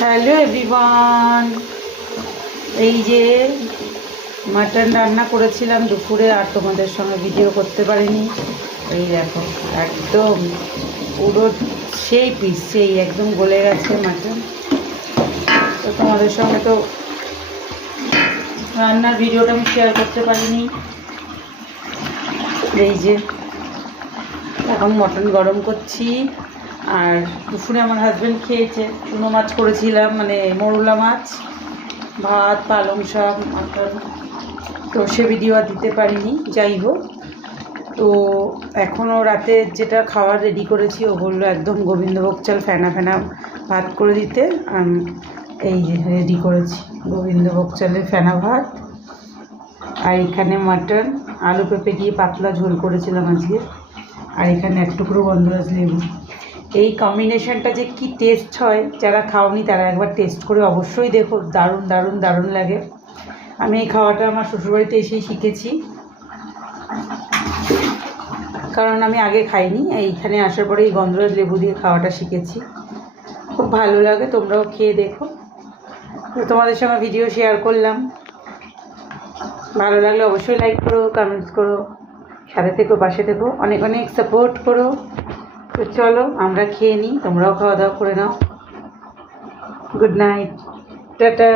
Hello everyone, এই যে mutton রান্না করেছিলাম দুপুরে, আর তোমাদের সঙ্গে ভিডিও করতে পারিনি। এই দেখো, একদম পুরো সেই পিস, সেই একদম গলে গেছে মাটন। তো তোমাদের সঙ্গে তো রান্নার ভিডিওটা আমি শেয়ার করতে পারিনি। এই যে এখন মটন গরম করছি, আর দুপুরে আমার হাজব্যান্ড খেয়েছে। চুনো মাছ করেছিলাম, মানে মরুলা মাছ, ভাত, পালং শাক, মাটন। তো সে ভিডিও আর দিতে পারিনি। যাই হোক, তো এখনও রাতে যেটা খাবার রেডি করেছি ও বললো একদম গোবিন্দভোগ চাল ফেনা ফেনা ভাত করে দিতে। এই যে রেডি করেছি গোবিন্দভোগ চালের ফেনা ভাত, আর এখানে মাটন আলু পেঁপে দিয়ে পাতলা ঝোল করেছিলাম আজকে, আর এখানে এক টুকরো গন্ধরাজ লেবু। এই কম্বিনেশনটা যে কি টেস্ট হয়, যারা খাওনি তারা একবার টেস্ট করে অবশ্যই দেখো, দারুণ দারুণ দারুণ লাগে। আমি এই খাওয়াটা আমার শ্বশুরবাড়িতে এসেই শিখেছি, কারণ আমি আগে খাইনি। এইখানে আসার পরে এই গন্ধরাজ লেবু দিয়ে খাওয়াটা শিখেছি, খুব ভালো লাগে। তোমরাও খেয়ে দেখো। তো তোমাদের সঙ্গে ভিডিও শেয়ার করলাম, ভালো লাগলে অবশ্যই লাইক করো, কমেন্টস করো, সাথে থেকো, পাশে থেকো, অনেক অনেক সাপোর্ট করো। তো চলো আমরা খেয়ে নিই, তোমরাও খাওয়া দাওয়া করে নাও। Good night, tata.